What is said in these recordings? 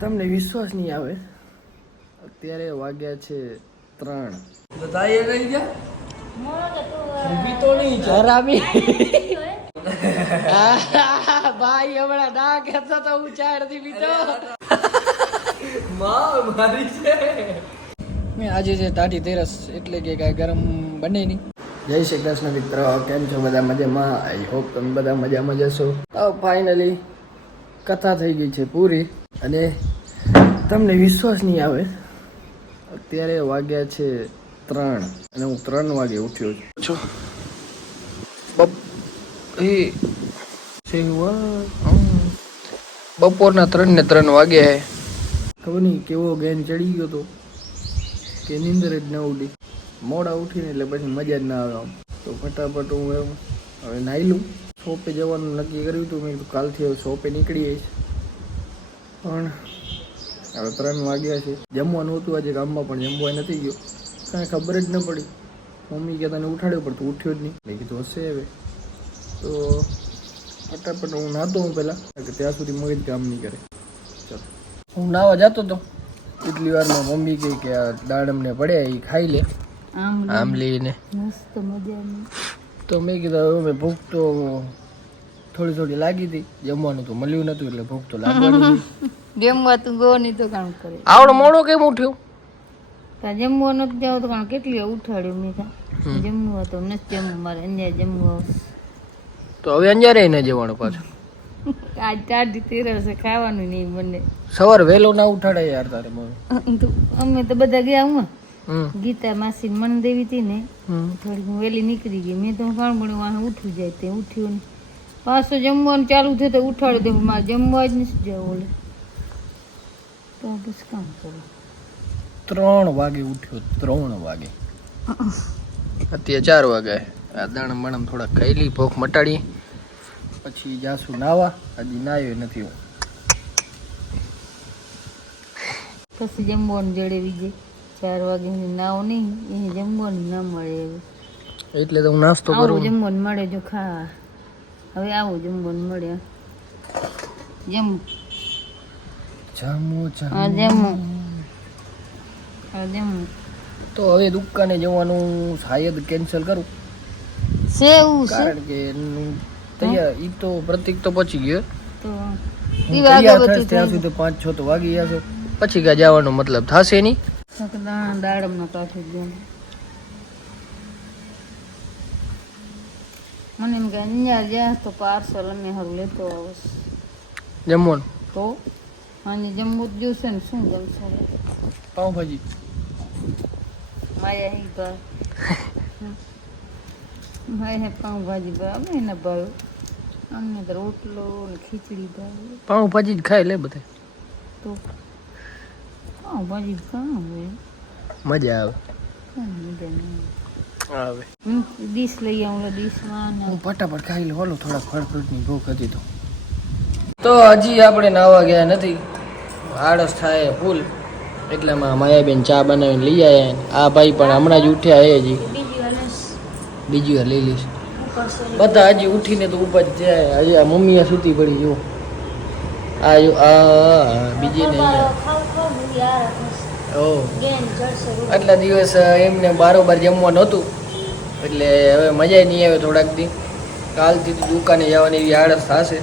તમને વિશ્વાસ નહીં આવે. અત્યારે વાગ્યા છે ત્રણ. બધા એ રહી ગયા ઊભી તો નહીં જરાબી ભાઈ હમણાં ના કહેતો તો હું ચારથી પીતો. માં મારી છે. મેં આજે જે ટાઢી તેરસ એટલે કે કાંઈ ગરમ બને નહીં. જય શ્રી કૃષ્ણ મિત્ર કેમ છો? બધા મજામાં? આઈ હોપ તમે બધા મજામાં જશો ફાઇનલી કથા થઈ ગઈ છે પૂરી. અને તમને વિશ્વાસ નહીં આવે. અત્યારે વાગ્યા છે ત્રણ અને હું ત્રણ વાગે ઉઠ્યો છું. બપ એ સેવા, બપોરના ત્રણ ને ત્રણ વાગ્યા ખબર નહીં કેવો ગેન ચડી ગયો તો કે નીંદર જ ન ઉડી. મોડા ઉઠીને એટલે પછી મજા જ ના આવે આમ. તો ફટાફટ હું એમ હવે નાહી લઉં. શોપે જવાનું નક્કી કર્યું હતું મેં કીધું કાલથી હવે શોપે નીકળી જઈશ પણ હવે ત્રણ વાગ્યા છે. જમવાનું હતું આજે ગામમાં પણ જમવા નથી ગયો. કાંઈ ખબર જ ન પડી. મમ્મી કે તને ઉઠાડ્યો પણ તું ઉઠ્યો જ નહીં. મેં કીધું હશે હવે. તો ફટાફટ હું નાતો હું પહેલાં. કે ત્યાં સુધી મગજ કામ નહીં કરે. ચાલો. હું નાવા જતો હતો એટલી વારમાં મમ્મી કહે કે આ દાડમને પડ્યા એ ખાઈ લે. આંબલી ને મસ્ત મજાની. તો મેં કીધું હવે મેં ભૂખ તો થોડી થોડી લાગી હતી. જમવાનું તો મળ્યું નતું એટલે ભૂખ તો લાગવાની જમવા તું ગો નહીં તો કામ કરે આવડો મોડો કેમ ઉઠ્યો? ત્યાં જમવા નથી જાવ તો કામ કેટલી ઉઠાડ્યું મેં કાં જમવા તો નથી જમવું મારે અંજાર જમવું તો હવે અંજારે ન જવાનું પાછું. આજ ચારથી તેરસ છે ખાવાનું નહીં બંને. સવાર વહેલો ના ઉઠાડે યાર તારે અમે તો બધા ગયા હું. ગીતા માસી મન દેવી હતી ને. થોડીક હું વહેલી નીકળી ગઈ. મેં તો પણ વાહ ઉઠી જાય તે ઉઠ્યું ને પાછું જમવાનું ચાલુ થયું તો ઉઠાડી દઉં મારે જમવા જ નથી જવું ઓલે. તો બસ કામ કરું. ત્રણ વાગે ઉઠ્યો ત્રણ વાગે. અત્યારે ચાર વાગે. આ દાણમ બણમ થોડા ખાઈ લઈ ભૂખ મટાડી. પછી જાસુ નાવા. હજી નાયો નથી હું. પછી જમવાનું જડેવી જાય ચાર વાગે નાવ નહીં. એ જમવાનું ના મળે એટલે તો હું નાસ્તો કરું. જમવાનું મળે જો ખા હવે આવું જમવાનું મળે. જમ. જામો જામો. જમવું તો હવે દુકાને જવાનું શાયદ કેન્સલ કરું. સેવું કારણ કે તૈયાર ઈ તો પ્રતિક તો પહોંચી ગયો. તો ત્યાં સુધી પાંચ છ તો વાગી ગયા છે પછી ક્યાં જવાનો મતલબ થશે નહીં. દાડમનો કાઠી ગયો મને એમ કે અંજાર જ્યાં તો પાર્સલ અમે હારું લેતો આવશ. જમવાનું? તો? અને જમવું જ જોશે ને શું જમશે? પાઉંભાજી. માયા હી ભાવ. માયા હે પાઉંભાજી ભાવ એને ભાવ. અમને તો રોટલો ને ખીચડી ભાવ. પાઉંભાજી જ ખાઈ લે બધા. તો? પાઉંભાજી કાં હોય મજા આવે. મજા નહીં. આવે. હું ડીશ લઈ આવું ડીશમાં હું ફટાફટ ખાઈ લઉં. હાલો થોડા ફળ ફ્રૂટની ભૂખ હતી તો. તો હજી આપણે નાવા ગયા નથી. આળસ થાય ફૂલ. એટલામાં માયાબેન ચા બનાવીને લઈ આવ્યા આ ભાઈ પણ હમણાં જ ઉઠ્યા એ હજી. બીજી વાર લઈ લઈશ. બધા હજી ઉઠીને તો ઉપર જાય હજી આ મમ્મી આ સૂતી પડી જો આ બીજી ને આટલા દિવસ એમને બારોબાર જમવાનું હતું એટલે હવે મજા નહીં આવે થોડાક દી. કાલથી દુકાને જવાની એવી આળસ થશે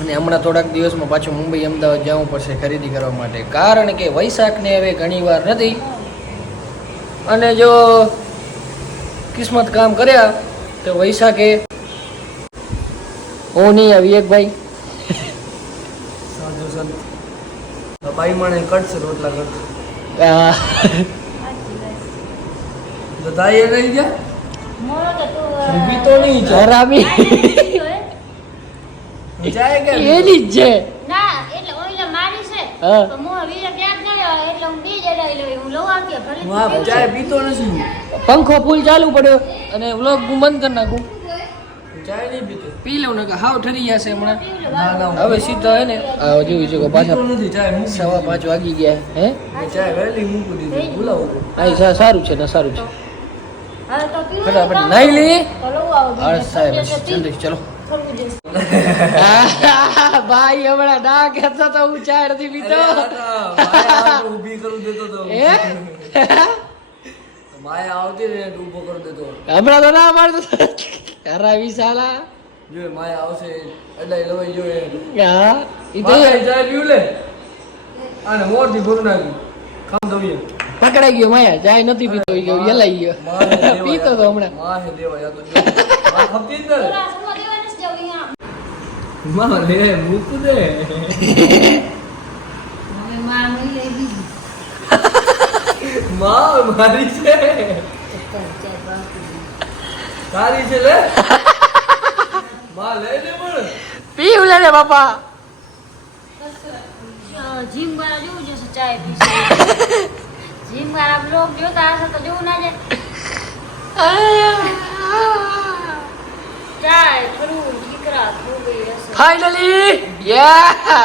અને હમણાં થોડાક દિવસમાં પાછું મુંબઈ, અમદાવાદ જવું પડશે ખરીદી કરવા માટે. કારણ કે વૈશાખને હવે ઘણી વાર નથી. અને જો કિસ્મત કામ કર્યા, તો વૈશાખે હું નહીં આવી એક ભાઈ. બાઈ મને કટશે રોટલા કરશે આ બધાએ રહી ગયા? ઊભી તો નહીં છે જાય. કે એની જ છે. ના એટલે ઓઈલા મારી છે. તો મોહ વીરે ત્યાં ગયો? એટલે હું બી જડાઈ હું લઉં નથી. પંખો ફૂલ ચાલુ પડ્યો અને વ્લોગ હું બંધ કરી નાખું. ચાય નહીં પીતો. પી લઉં ને હાવ ઠરી જશે હમણાં. ના ના હું હવે સીધો હે ને આ જોઈ શકો પાછા નથી ચાય સવા પાંચ વાગી ગયા હે? ચાય વહેલી મૂકી દીધી. બોલાવું. આ સારું છે ને સારું છે. ફટાફટ નાઈ લઈએ તો લઉં આવું આળસ સાહેબ જલ્દી ચલો. ભાઈ હમણાં ના કહેતો તો હું ચા નથી પીતો. ઊભી કરું દેતો તો. હે? માયા આવતી ને ઊભો કરી દેતો. હમણાં તો ના મારતો હરાવી સાલા. જો માયા આવશે એટલે લવાઈ જો એ. હા ઈ તો જાય પીવું લે. અને મોરથી ભરું નાખ્યું ખામ દઈએ પકડાઈ ગયો માયા ચાય નથી પીતો ઈ ગયો યલાઈ ગયો. પીતો તો હમણાં. માહે દેવા યા તો ખપતી જ ને માં લે મૂક દે. માં મારી છે. તારી છે લે. માં લે લે પણ. પી લે લે બાપા. જીમ વાળા જેવું જશે ચાય પીશે. જીમ વાળા બ્લોગ જોતા હશે તો જેવું ના જાય. ચાય ખરું દીકરા ખોગઈ ફાઇનલી યા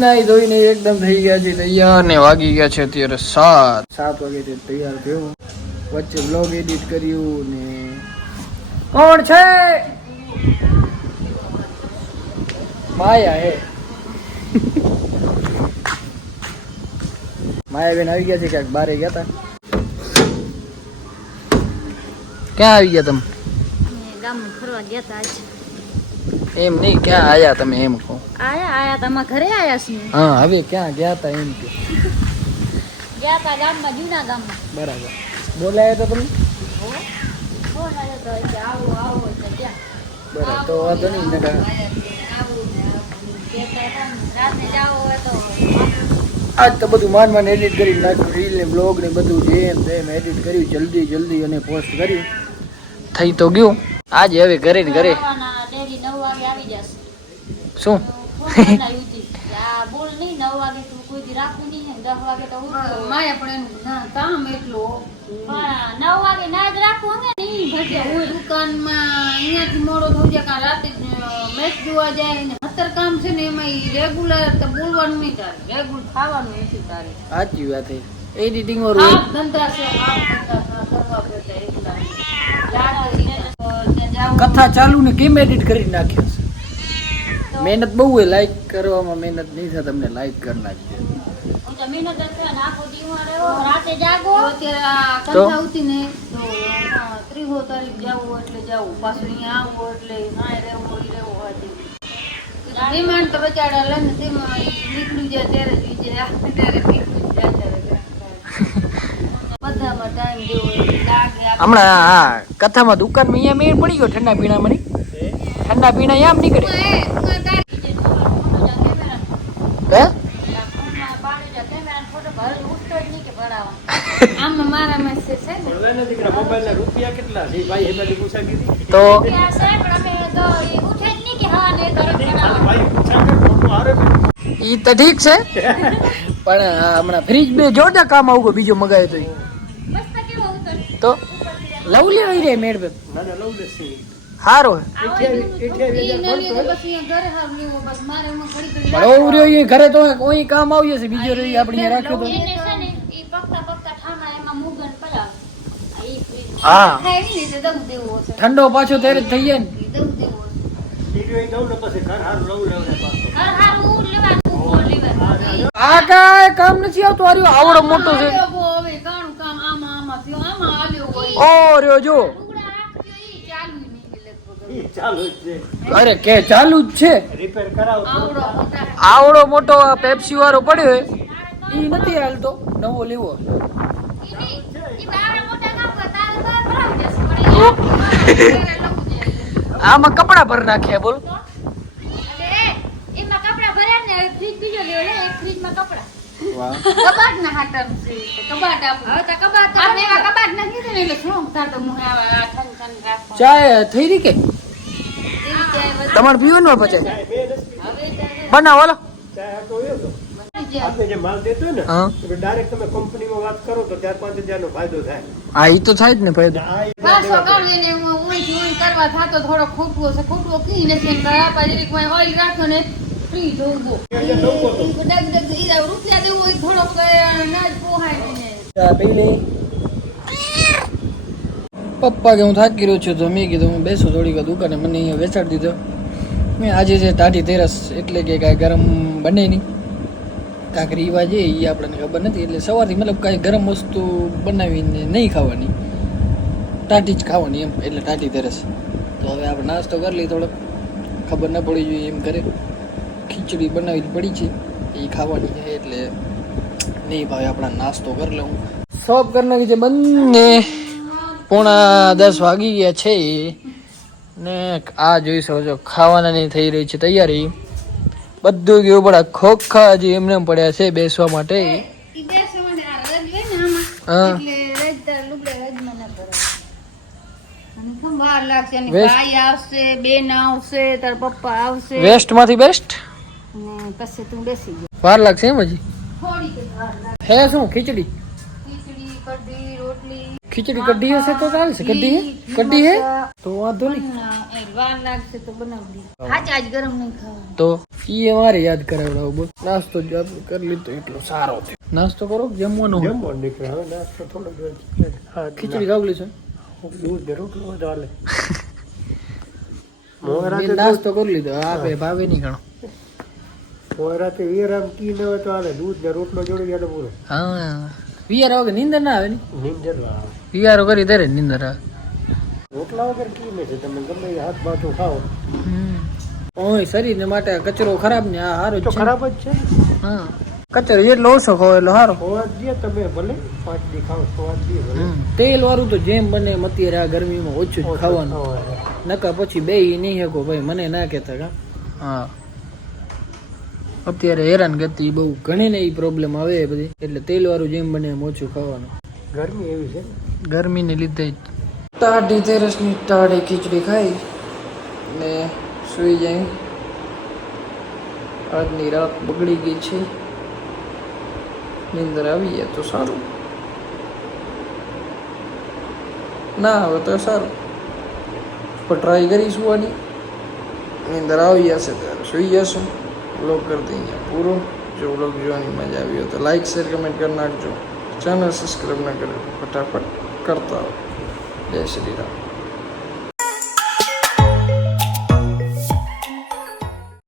નાઈ ધોઈને એકદમ થઈ ગયા છે તૈયાર ને વાગી ગયા છે અત્યારે સાત. સાત વાગે તૈયાર થયો. વચ્ચે બ્લોગ એડિટ કર્યું ને કોણ છે? માયા હે માયા બેન આવી ગયા છે ક્યાંક? બારે ગયા હતા ક્યાં આવી ગયા તમે? ગામમાં ફરવા ગયા તા આજે. એમ નહીં ક્યાં આયા તમે એમ કહો? આયા આયા તમારા ઘરે આયા છીએ. હા હવે ક્યાં ગયા હતા એમ કે ગયા તા ગામમાં જૂના ગામમાં. બરાબર. બોલાયા તો તમે? બરાબર તો વાંધો નહીં ને આજ તો બધું માન માન એડિટ કરી નાખ્યું રીલ ને બ્લોગ ને બધું જેમ તેમ એડિટ કર્યું જલ્દી જલ્દી અને પોસ્ટ કર્યું થઈ તો ગયું. આજે હવે ઘરે ને ઘરે. શું? બોલ નહીં નવ વાગે કોઈ દી રાખવું નહીં ને દસ વાગે તો ઉઠો. માય પણ એનું ના કામ એટલો. પણ નવ વાગે ના જ રાખવું અમે નહીં ભજે. હું દુકાનમાં અહીંયાથી મોડો થઈ જાય કારણ રાતે મેચ જોવા જાય ને અત્યારે કામ છે ને એમાં રેગ્યુલર તો બોલવાનું નહીં તારે. રેગ્યુલર ખાવાનું નથી તારે. સાચી વાત છે એડિટિંગ ઓર હાફ ધંધા છે ધંધા કરવા પડતા એકલા કથા ચાલુ ને કેમ એડિટ કરી નાખ્યો છે? મહેનત બહુ હોય લાઈક કરવામાં મહેનત નહીં થાય તમને લાઈક કરી નાખજો. તો ને ત્રીસો તારીખ જવું એટલે જવું. પાછું અહીંયા આવવું એટલે ના રહેવું રહેવું બચાડા તેમાં નીકળી જાય ત્યારે જ ઈ ત્યારે નીકળી જાય ત્યારે બધામાં ટાઈમ દેવો લાગે હમણાં હા કથામાં દુકાનમાં અહીંયા મેળ પડી ગયો ઠંડા પીણામાં નહીં? ઠંડા પીણા આમ નીકળે એ, એ તારી હે આમાં મારામાં છે છે ને તો ઈ તો ઠીક છે પણ હમણાં ફ્રીજ બે જોરદાર કામ આવું બીજો મગાવ્યો તો. તો લવલી હોય રે મેળ બે સારો હે. ઈ ન લ્યો તો બસ અહીંયા ઘરે હાવ લેવો બસ મારે એમાં ઘડી ઘડી પણ ઓવું રહ્યો ઘરે તો કોઈ કામ આવ્યું છે બીજો રહી આપણે રાખ્યો તો. હા. ઠંડો પાછો ત્યારે જ થઈ જાય ને. આ કાંઈ કામ નથી આવતું, આ આવડો મોટો છે. ઓ, રહ્યો જો. અરે કે ચાલુ જ છે. આવડો મોટો પેપ્સી વાળો પડ્યો એ નથી હાલતો. નવો લેવો. આમાં કપડા ભર નાખ્યા બોલ. ચાય થઈ રહી કે? તમારે પીવાનું પચાય? ચાય આપણે જે માલ દેતો ને તો ડાયરેક્ટ તમે કંપનીમાં વાત કરો તો ચાર પાંચ હજારનો ફાયદો થાય. હા એ તો થાય જ ને ફાયદો આ એ પાછો કાઢી ને હું ઊંચી ઊંચ કરવા થાતો થોડો ખોટવો છે ખોટવો કી નથી કરા પાછી કોઈ ઓઇલ રાખો ને ફ્રી ધોવો ડગ ડગ ઈ રૂપિયા દેવું હોય થોડોક ના જ પોહાય ને ચા પી લે. પપ્પા કે હું થાકી રહ્યો છું તો મેં કીધું હું બેસું થોડીક દુકાને મને અહીંયા વેચાડી દીધો. મેં આજે જે ટાઢી તેરસ એટલે કે કાંઈ ગરમ બને નહીં. કાંઈક રિવાજ એ આપણને ખબર નથી. એટલે સવારથી મતલબ કાંઈ ગરમ વસ્તુ બનાવીને નહીં ખાવાની. ટાટી જ ખાવાની એમ, એટલે ટાટી ધરસ તો હવે આપણે નાસ્તો કરી લઈએ થોડોક. ખબર ન પડી જોઈએ એમ કરે ખીચડી બનાવી પડી છે. એ ખાવાની છે, એટલે નહીં ભાઈ આપણા નાસ્તો કરી લઉં. શોપ કરી નાખી બંને પોણા દસ વાગી ગયા છે. ને આ જોઈ શકો છો ખાવાનાની થઈ રહી છે તૈયારી. બધું કેવું પડે ખોખા હજી એમને એમ પડ્યા છે બેસવા માટે. વેસ્ટમાંથી બેસ્ટ પછી તું બેસી વાર લાગશે એમ હજી? હે શું ખીચડી? ખીચડી કઢી હશે તો ચાલશે? કઢી હે? કઢી હે? તો વાંધો નહીં. વાર લાગશે તો બનાવી દે. આજ ગરમ નહીં ખાવાનું. તો ઈ અમારે યાદ કરાવડાવો બોલ નાસ્તો જ કરી લીધો એટલો સારો છે. નાસ્તો કરો જમવાનો જમવાનો નીકળે હવે નાસ્તો થોડો હા ખીચડી ખાવલી છે? દૂધ ને રોટલો ચાલે મોરાતે નાસ્તો કરી લીધો. આપે ભાવે નહીં ઘણો. મોરાતે વિરામ કી ન હોય તો હાલે. દૂધ ને રોટલો જોડી ગયા તો પૂરો. હા. વિયાર વગર નીંદર ના આવે ને? નીંદર આવે. વિયારો કરી ત્યારે નીંદર આવે. રોટલા વગર કી ને છે તમે ગમે હાથ બાજુ ખાઓ. ઓય શરીર ને માટે કચરો ખરાબ ને આ સારો છે ખરાબ જ છે હા. કચરો એટલો ઓછો ખાવ એટલો સારો સ્વાદ દે તમે ભલે પાંચ દી ખાવ સ્વાદ દે ભલે. તેલ વાળું તો જેમ બને એમ અત્યારે આ ગરમીમાં ઓછું જ ખાવાનું. નકા પછી બે નહીં હેકો ભાઈ મને ના કહેતા કા. હા. અત્યારે હેરાન કરતી બહુ. ઘણી ને પ્રોબ્લેમ આવે એ બધી. એટલે તેલ વાળું જેમ બને એમ ઓછું ખાવાનું. ગરમી એવી છે ગરમીને લીધે જ. ટાઢી તેરસની ટાઢી ખીચડી ખાઈ ને સુઈ જાય. આજની રાત બગડી ગઈ છે. નીંદર આવી જાય તો સારું. ના આવે તો સારું. પણ ટ્રાય કરી સુવાની નીંદર આવી જશે ત્યારે સુઈ જશું. બ્લોગ કરી દઈએ પૂરો. જો બ્લોગ જોવાની મજા આવી હોય તો લાઈક શેર કમેન્ટ કરી નાખજો. ચેનલ સબસ્ક્રાઈબ ના કરે ફટાફટ કરતા જય શ્રી રામ.